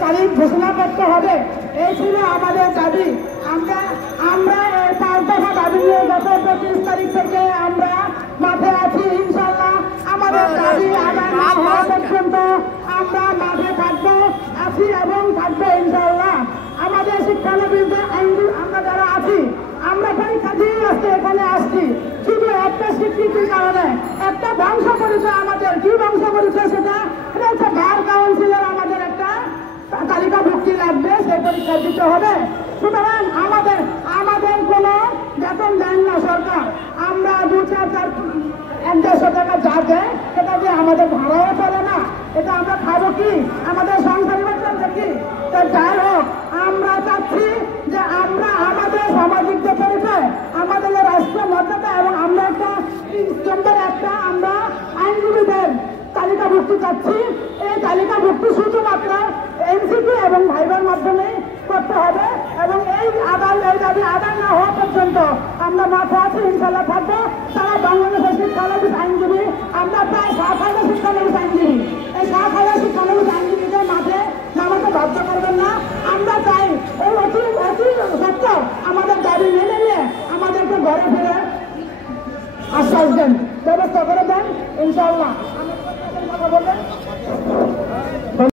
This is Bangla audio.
তারিখ ঘোষণা করতে হবে, এই ছিল আমাদের দাবি। আমরা এই 5 দফা দাবি নিয়ে গত 25 তারিখ থেকে আমরা মাঠে আছি। ইনশাল্লাহ আমাদের দাবি আদায় না হওয়া পর্যন্ত আমরা মাঠে থাকবো, আছি এবং থাকবো ইনশাল্লাহ। আমাদের শিক্ষানবিশদের আমরা যারা আছি, আমরা পরীক্ষা দিয়ে আসতে এখানে আসছি শুধু একটা স্বীকৃতির কারণে। একটা বংশ পরিচয় আমাদের, কি বংশ পরিচয় সেটা হচ্ছে বার কাউন্সিলের আমাদের একটা তালিকাভুক্তি লাগবে, সেই পরীক্ষা দিতে হবে। সুতরাং আমাদের কোনো বেতন দেন না সরকার। আমরা 2-4-150 টাকা যা দেয় এটা দিয়ে আমাদের ভাড়াও চলে না, এটা আমরা খাবো কি, আমাদের সংসার চলছে কি? যাই হোক, আমরা চাচ্ছি যে আমরা আমাদের সামাজিক যে পরিচয়, আমাদের রাষ্ট্রীয় মর্যাদা এবং আমরা একটা আমরা আইনজীবীদের তালিকাভুক্তি চাচ্ছি। এই তালিকাভুক্তি শুধুমাত্র এনসিপি এবং ভাইবার মাধ্যমে করতে হবে এবং এই দাবি আদায় না হওয়া পর্যন্ত আমরা মাঠে আছি, ইনশাল্লাহ থাকবো। তারা বাংলাদেশের শিক্ষানবিশ আইনজীবী, আমরা প্রায় 7,000 শিক্ষানবিশ আইনজীবী, এই 7,000 শিক্ষানবিশ আইনজীবীদের মাঠে নামাতে বাধ্য করবেন না। আমরা চাই এই অতি সত্য আমাদের দাবি মেনে নিয়ে আমাদেরকে ঘরে ফিরে আশ্বাস দেন, ব্যবস্থা করে দেন ইনশাল্লাহ। কথা বলবেন।